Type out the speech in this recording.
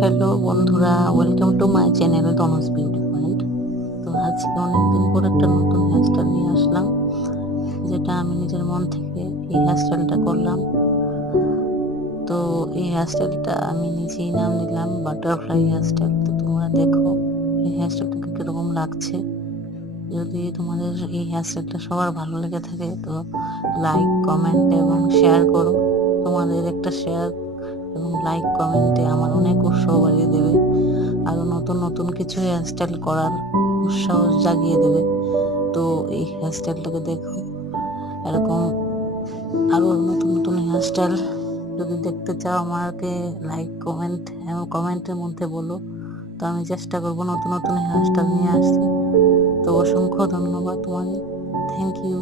Hello বন্ধুরা, welcome to my channel Tanuj beauty point. তো আজকে অনেকদিন পর একটা নতুন হেয়ারস্টাইল নিয়ে আসলাম, যেটা আমি নিজের মন থেকে এই হেয়ারস্টাইলটা করলাম। তো এই হেয়ারস্টাইলটা আমি নিজেই নাম দিলাম বাটারফ্লাই হেয়ারস্টাইল। তো তোমরা দেখো এই হেয়ারস্টাইলটাকে কিরকম লাগছে। যদি তোমাদের এই হেয়ারস্টাইলটা সবার ভালো লেগে থাকে তো লাইক, কমেন্ট এবং শেয়ার করো। তোমাদের একটা শেয়ার এবং লাইক কমেন্টে আমার অনেক উৎসাহ বাড়িয়ে দেবে, আরো নতুন নতুন কিছু হেয়ারস্টাইল করার উৎসাহ জাগিয়ে দেবে। তো এই হেয়ারস্টাইলটাকে দেখো, এরকম আরো নতুন নতুন হেয়ারস্টাইল যদি দেখতে চাও আমাকে লাইক, কমেন্ট এবং কমেন্টের মধ্যে বলো। তো আমি চেষ্টা করব নতুন নতুন হেয়ারস্টাইল নিয়ে আসতে। তো অসংখ্য ধন্যবাদ তোমাদের। Thank you.